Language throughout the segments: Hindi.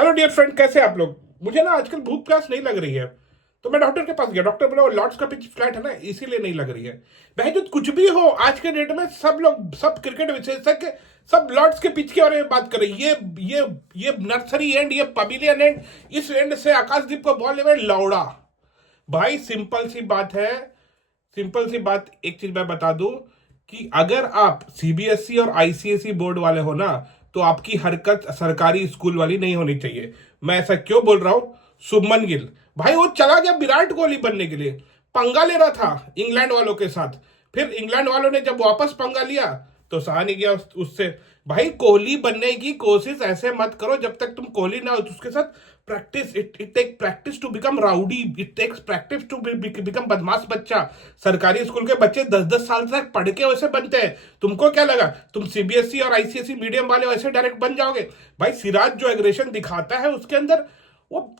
हेलो डियर फ्रेंड, कैसे आप लोग। मुझे ना आजकल भूख प्यास नहीं लग रही है, तो मैं डॉक्टर के पास गया। डॉक्टर बोला वो लॉर्ड्स का पिच फ्लैट है ना, इसीलिए नहीं लग रही है। भाई जो कुछ भी हो, आज के डेट में सब लोग, सब क्रिकेट विशेषज्ञ सब लॉर्ड्स के पिच के बारे में बात कर रहे हैं। ये नर्सरी एंड, ये पवेलियन एंड, इस एंड से आकाशदीप को बॉल में लौड़ा। भाई सिंपल सी बात है, सिंपल सी बात, एक चीज मैं बता दूं कि अगर आप सीबीएसई और आईसीएसई बोर्ड वाले हो ना, तो आपकी हरकत सरकारी स्कूल वाली नहीं होनी चाहिए। मैं ऐसा क्यों बोल रहा हूं? शुभमन गिल भाई वो चला गया विराट कोहली बनने के लिए, पंगा ले रहा था इंग्लैंड वालों के साथ। फिर इंग्लैंड वालों ने जब वापस पंगा लिया तो सहा नहीं गया उससे। भाई कोहली बनने की कोशिश ऐसे मत करो जब तक तुम कोहली ना हो। तो उसके साथ practice, it take practice to become rowdy, it takes practice to become बदमाश बच्चा। सरकारी स्कूल के बच्चे 10-10 साल तक पढ़ के वैसे बनते हैं। तुमको क्या लगा तुम सीबीएसई और आईसीएसई मीडियम वाले वैसे डायरेक्ट बन जाओगे? भाई सिराज जो एग्रेशन दिखाता है उसके अंदर, वो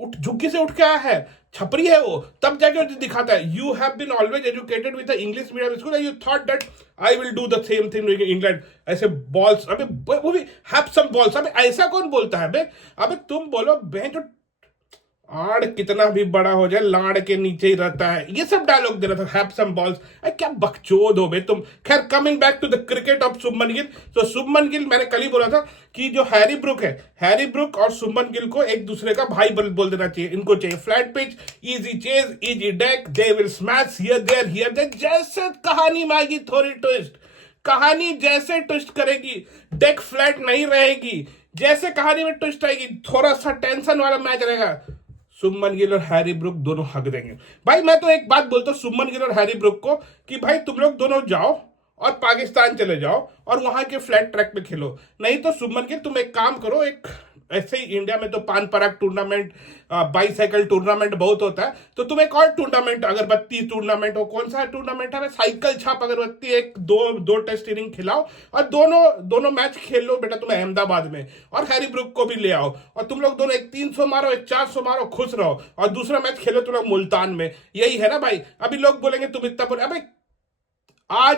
उठ झुग्गी से उठ के आया है, छपरी है वो, तब जाके वो दिखाता है। You have been always educated with the English medium school, you thought that I will do the same thing in England. ऐसे बॉल्स, अबे वो भी हैव सम बॉल्स, अबे ऐसा कौन बोलता है? अबे तुम बोलो बहन जो आड़ कितना भी बड़ा हो जाए लाड़ के नीचे ही रहता है, ये सब डायलॉग दे रहा था, हैव सम बॉल्स। क्या बकचोद हो बे तुम। खैर, coming back to the cricket of Shubman Gill. तो शुभमन गिल, मैंने कल ही बोला था कि जो हैरी ब्रुक है, हैरी ब्रुक और शुभमन गिल को एक दूसरे का भाई बोल देना चाहिए। इनको चाहिए flat pitch, easy chase, easy deck, they will smash here there. जैसे कहानी में आएगी थोड़ी ट्विस्ट, कहानी जैसे ट्विस्ट करेगी, डेक फ्लैट नहीं रहेगी। जैसे कहानी में ट्विस्ट आएगी, थोड़ा सा टेंशन वाला मैच रहेगा, शुभमन गिल और हैरी ब्रुक दोनों हक देंगे। भाई मैं तो एक बात बोलता हूँ शुभमन गिल और हैरी ब्रुक को कि भाई तुम लोग दोनों जाओ और पाकिस्तान चले जाओ और वहां के फ्लैट ट्रैक पे खेलो। नहीं तो शुभमन गिल तुम एक काम करो, एक ऐसे ही इंडिया में तो पान पराग टूर्नामेंट, बाईसाइकिल टूर्नामेंट बहुत होता है, तो तुम एक और टूर्नामेंट, अगरबत्ती टूर्नामेंट हो, कौन सा टूर्नामेंट है, साइकिल छाप अगरबत्ती, एक दो दो टेस्ट इनिंग खिलाओ और दोनों दोनों मैच खेल लो बेटा तुम अहमदाबाद में। और हैरी ब्रुक को भी ले आओ और तुम लोग दोनों एक 300 मारो, एक 400 मारो, खुश रहो। और दूसरा मैच खेलो तुम लोग मुल्तान में। यही है ना भाई। अभी लोग बोलेंगे तुम इतना बोले, अबे आज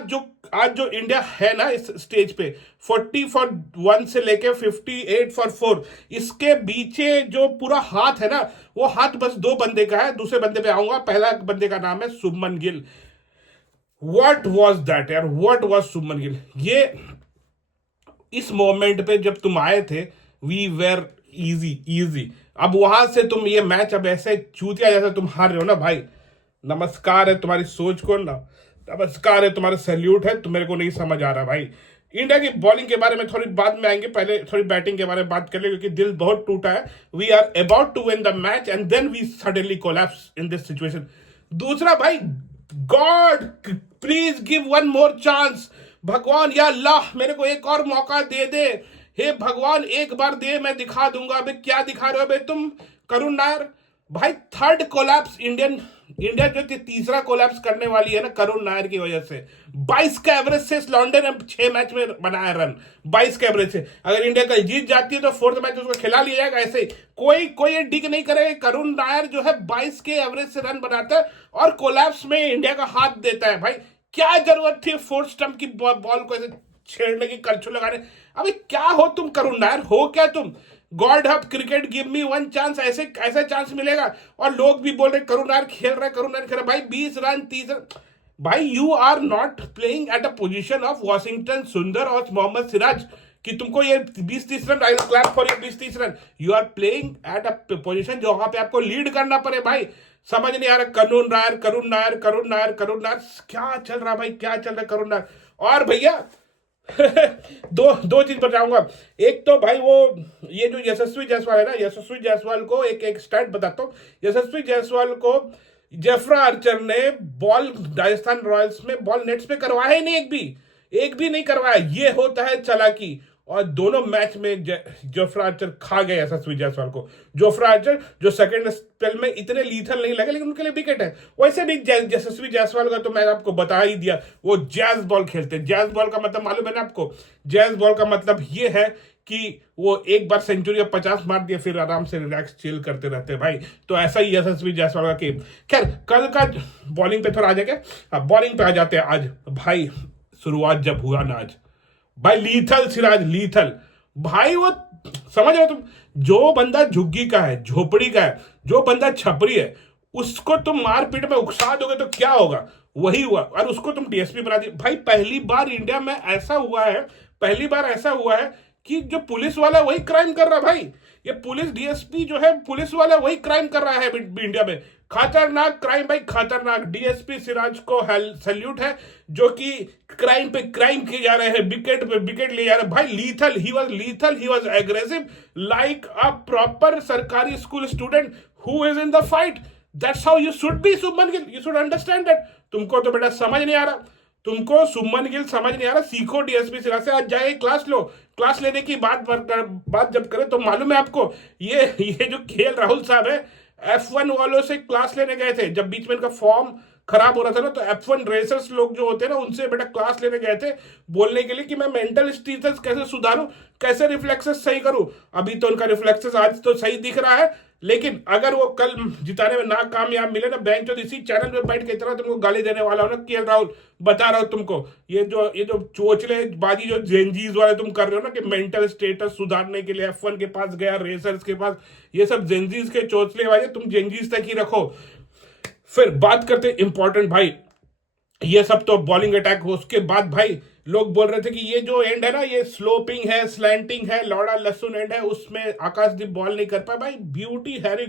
जो इंडिया है ना इस स्टेज पे, 40-1 से लेके 58-4, इसके बीचे जो पूरा हाथ है ना, वो हाथ बस दो बंदे का है। दूसरे बंदे पे आऊंगा। पहला बंदे का नाम है Shubman Gill. What was that यार, व्हाट वाज शुभमन गिल। ये इस मोमेंट पे जब तुम आए थे, वी वेर इजी इजी। अब वहां से तुम ये मैच अब ऐसे चूतिया जैसे तुम हार रहे हो ना भाई, नमस्कार है तुम्हारी सोच को ना, नमस्कार है, तुम्हारा सैल्यूट है। तो मेरे को नहीं समझ आ रहा भाई। इंडिया की बॉलिंग के बारे में थोड़ी बाद में आएंगे, पहले थोड़ी बैटिंग के बारे में बात कर ले, क्योंकि दिल बहुत टूटा है। We are about to win the match and then we suddenly collapse in this situation. दूसरा भाई, god please give one more chance. भगवान या अल्लाह मेरे को एक और मौका दे दे। हे भगवान एक बार दे, मैं दिखा दूंगा। अबे क्या दिखा रहे हो बे तुम, करुण नायर। भाई थर्ड कोलैप्स इंडिया जो तीसरा कोलैप्स करने वाली है ना करुण नायर की वजह से। 22 का एवरेज से लॉन्डन ने 6 मैच में बनाया रन, 22 के एवरेज से। अगर इंडिया कल जीत जाती है तो फोर्थ मैच उसको खिला लिया जाएगा। ऐसे ही कोई डिग नहीं करेगा। करुण नायर जो है 22 के एवरेज से रन बनाता है और कोलैप्स में इंडिया का हाथ देता है। भाई क्या जरूरत थी फोर्थ स्टंप की बॉल को ऐसे छेड़ने की, करछू लगाने। अभी क्या हो तुम करुण नायर, हो क्या तुम? God hub cricket give me one chance, ऐसे ऐसा चांस मिलेगा। और लोग भी बोल रहे करुण नायर खेल रहा है, करुण नायर खेल रहा है। भाई 20 रन 30 रन। भाई you are not playing at a position of Washington Sundar और मोहम्मद सिराज कि तुमको ये 20-30 run, I will clap for your 20-30 run. You are playing at a position जो वहां पे आपको लीड करना पड़े। भाई समझ नहीं आ रहा। करुण नायर, करुण नायर, करुण नायर, करुण नायर, क्या चल रहा भाई, क्या चल रहा है करुण नायर। और भैया दो चीज बताऊंगा। एक तो भाई वो ये जो यशस्वी जायसवाल है ना, यशस्वी जायसवाल को एक स्टैट बताता हूँ। यशस्वी जायसवाल को जेफ्रा आर्चर ने बॉल राजस्थान रॉयल्स में बॉल नेट्स पे करवाया ही नहीं, एक भी नहीं करवाया। ये होता है चालाकी। और दोनों मैच में जोफ्रा आर्चर खा गए यशस्वी जायसवाल को। जोफ्रा आर्चर जो सेकंड स्पेल में इतने लीथल नहीं लगे, लेकिन उनके लिए विकेट है। वैसे भी यशस्वी जायसवाल का तो मैं आपको बता ही दिया, वो जैज बॉल खेलते हैं। जैज बॉल का मतलब मालूम है ना आपको? जैज बॉल का मतलब ये है कि वो एक बार सेंचुरी 50 मार दिया फिर आराम से रिलैक्स चिल करते रहते हैं भाई। तो ऐसा ही यशस्वी जायसवाल का गेम। खैर कल का बॉलिंग पे थोड़ा आ जाएगा। अब बॉलिंग पे आ जाते हैं। आज भाई शुरुआत जब हुआ ना, आज भाई लीथल सिराज, लीथल भाई वो समझ रहे हो तुम? जो बंदा झुग्गी का है, झोपड़ी का है, जो बंदा छपरी है, उसको तुम मारपीट में उकसा दोगे तो क्या होगा? वही हुआ, और उसको तुम डीएसपी बना दिए भाई। पहली बार इंडिया में ऐसा हुआ है, पहली बार ऐसा हुआ है कि जो पुलिस वाला वही क्राइम कर रहा है भाई। ये पुलिस डीएसपी जो है, पुलिस वाला वही क्राइम कर रहा है इंडिया में। खतरनाक क्राइम भाई, खतरनाक। डीएसपी सिराज को सैल्यूट है, जो कि क्राइम पे क्राइम किए जा रहे हैं, विकेट पे विकेट ले जा रहे हैं भाई। Lethal, he was aggressive like a proper सरकारी school student who is in the fight. That's how you should be Shubman Gill, you should understand that. तुमको तो बेटा समझ नहीं आ रहा, तुमको शुभमन गिल समझ नहीं आ रहा। सीखो डीएसपी सिराज से, आज जाए क्लास लो। क्लास लेने की बात जब करें तो मालूम है आपको, ये जो केएल राहुल साहब है, F1 वालों से क्लास लेने गए थे जब बीच में इनका फॉर्म खराब हो रहा था ना, तो F1 रेसर्स लोग जो होते हैं ना, उनसे बेटा क्लास लेने गए थे बोलने के लिए कि मैं मेंटल स्टेटस कैसे सुधारूं, कैसे रिफ्लेक्सेस सही करूं। अभी तो उनका रिफ्लेक्सेस आज तो सही दिख रहा है, लेकिन अगर वो कल जिताने में नाकामयाब मिले ना, बैंक जो इसी चैनल में बैठ के इतना तुमको गाली देने वाला हो ना केएल राहुल, बता रहा हूं तुमको, ये जो चोचले बाजी जो जेनजीज वाले तुम कर रहे हो ना, कि मेंटल स्टेटस सुधारने के लिए F1 के पास गया, रेसर्स के पास, ये सब जेनजीज के चोचले बाजी तुम जेनजीज तक ही रखो। फिर बात करते इंपॉर्टेंट भाई, ये सब तो बॉलिंग अटैक हो, उसके बाद भाई लोग बोल रहे थे कि ये जो एंड है ना, ये स्लोपिंग है, स्लैंटिंग है, लौड़ा लहसुन एंड है, उसमें आकाशदीप बॉल नहीं कर पाया भाई। ब्यूटी हैरी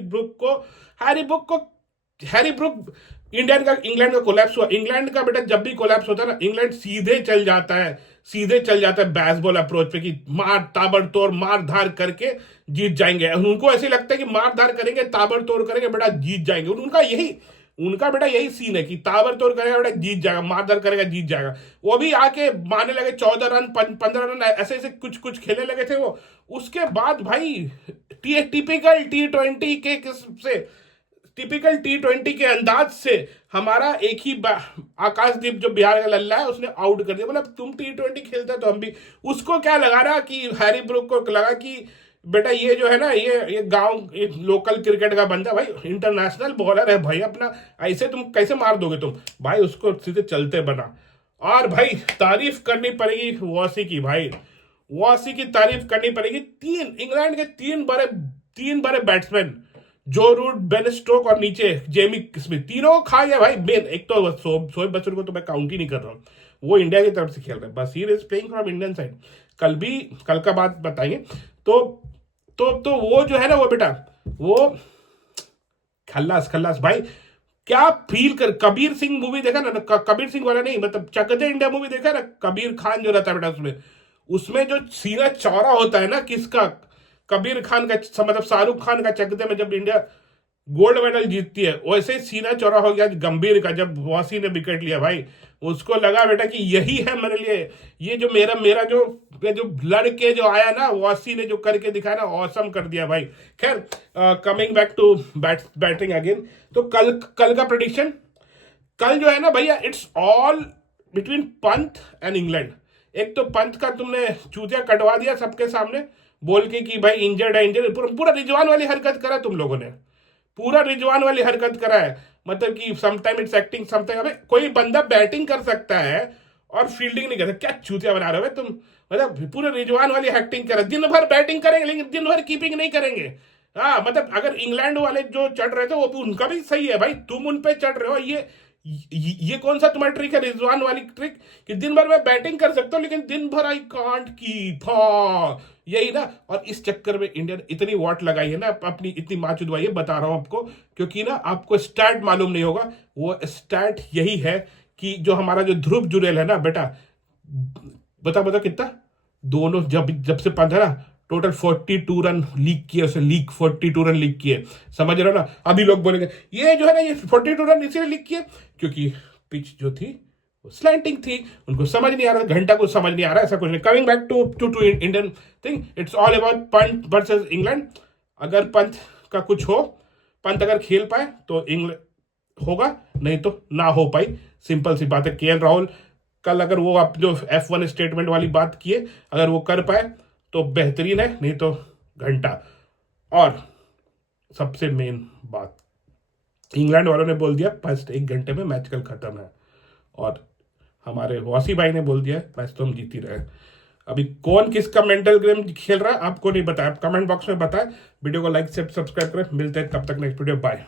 ब्रुक इंडियन का इंग्लैंड का कोलैप्स हुआ। इंग्लैंड का बेटा जब भी कोलैप्स होता है ना, इंग्लैंड सीधे चल जाता है, सीधे चल जाता है बेसबॉल अप्रोच पे, कि मार ताबड़तोड़ मार धार करके जीत जाएंगे। उनको ऐसे लगता है कि मार धार करेंगे, ताबड़तोड़ करेंगे, बेटा जीत जाएंगे। उनका बेटा यही सीन है कि ताबड़तोड़ करेगा बेटा जीत जाएगा, मारधार करेगा जीत जाएगा। वो भी आके मारने लगे 14 रन 15 रन, ऐसे ऐसे कुछ कुछ खेलने लगे थे वो। उसके बाद भाई टिपिकल T20 के किस्म से, टिपिकल T20 के अंदाज से हमारा एक ही आकाशदीप जो बिहार का लल्ला है, उसने आउट कर दिया। मतलब तुम T20 खेलते तो हम भी। उसको क्या लगा रहा कि हैरी ब्रुक को लगा कि बेटा ये जो है ना, ये गांव लोकल क्रिकेट का बंदा भाई, इंटरनेशनल बॉलर है भाई अपना, ऐसे तुम कैसे मार दोगे तुम भाई? उसको सीधे चलते बना। और भाई तारीफ करनी पड़ेगी वॉसी की भाई, वॉसी की तारीफ करनी पड़ेगी। इंग्लैंड के तीन बड़े बैट्समैन, जो रूट, बेन स्टोक और नीचे जेमी स्मिथ, तीनों को खा गया भाई। मेन एक तो शोएब बच्चन को तो मैं काउंट ही नहीं कर रहा हूँ, वो इंडिया की तरफ से खेल रहे हैं, बस he is playing from Indian side. कल का बात बताएंगे। तो वो जो है ना, वो बेटा वो खल्लास भाई। क्या फील कर, कबीर सिंह मूवी देखा ना, कबीर सिंह वाला नहीं, मतलब चक दे इंडिया मूवी देखा ना, कबीर खान जो रहता है बेटा उसमें, उसमें जो सीना चौड़ा होता है ना किसका, कबीर खान का, मतलब शाहरुख खान का चक दे में जब इंडिया गोल्ड मेडल जीतती है, वैसे ही सीना चौड़ा हो गया गंभीर का जब वासी ने विकेट लिया भाई। उसको लगा बेटा कि यही है मेरे लिए, ये जो मेरा जो लड़के जो आया ना, वासी ने जो करके दिखाया ना, औसम कर दिया भाई। खैर, coming back to batting again, तो कल का प्रेडिक्शन, कल जो है ना भैया, it's all between Pant and England. एक तो पंत का तुमने चूतिया कटवा दिया सबके सामने बोल के कि भाई इंजर्ड है, इंजर्ड, पूरा रिजवान वाली हरकत करा तुम लोगों ने, पूरा रिजवान वाली हरकत करा है। मतलब कि समटाइम इट्स एक्टिंग, समटाइम, अबे कोई बंदा बैटिंग कर सकता है और फील्डिंग नहीं कर सकता, क्या चूतिया बना रहे हो तुम? मतलब पूरे रिजवान वाली एक्टिंग कर, दिन भर बैटिंग करेंगे लेकिन दिन भर कीपिंग नहीं करेंगे। हाँ, मतलब अगर इंग्लैंड वाले जो चढ़ रहे थे वो भी, उनका भी सही है भाई, तुम उन पे चढ़ रहे हो। ये कौन सा तुम्हारी ट्रिक है, रिजवान वाली ट्रिक, कि दिन भर मैं बैटिंग कर सकता हूँ लेकिन दिन भर आई कांट कीप, यही ना। और इस चक्कर में इंडिया ने इतनी वॉट लगाई है ना, अपनी इतनी माँ चुदवाई है, बता रहा हूं आपको, क्योंकि ना आपको स्टैट मालूम नहीं होगा। वो स्टैट यही है कि जो हमारा जो ध्रुव जुरेल है ना बेटा, बता कितना, दोनों जब से पंत है ना, टोटल 42 रन लीक किए, उसे 42 रन लीक किए, समझ रहे हो ना? अभी लोग बोलेंगे ये जो है ना, ये 42 रन इसलिए लीक किए क्योंकि पिच जो थी स्लैंटिंग थी, उनको समझ नहीं आ रहा, घंटा को समझ नहीं आ रहा, ऐसा कुछ नहीं। Coming back to Indian thing, it's all about Pant versus England. अगर पंत का कुछ हो, पंत अगर खेल पाए तो इंग्लैंड होगा, नहीं तो ना हो पाई, सिंपल सी बात है। केएल राहुल कल अगर वो आप जो F1 स्टेटमेंट वाली बात किए, अगर वो कर पाए तो बेहतरीन है, नहीं तो घंटा। और सबसे मेन बात, इंग्लैंड वालों ने बोल दिया फर्स्ट 1 घंटे में मैच कल खत्म है, और हमारे वासी भाई ने बोल दिया मैच तो हम जीत ही रहे। अभी कौन किसका मेंटल गेम खेल रहा है आपको नहीं बताया, कमेंट बॉक्स में बताएं। वीडियो को लाइक से सब्सक्राइब करें, मिलते हैं तब तक नेक्स्ट वीडियो, बाय।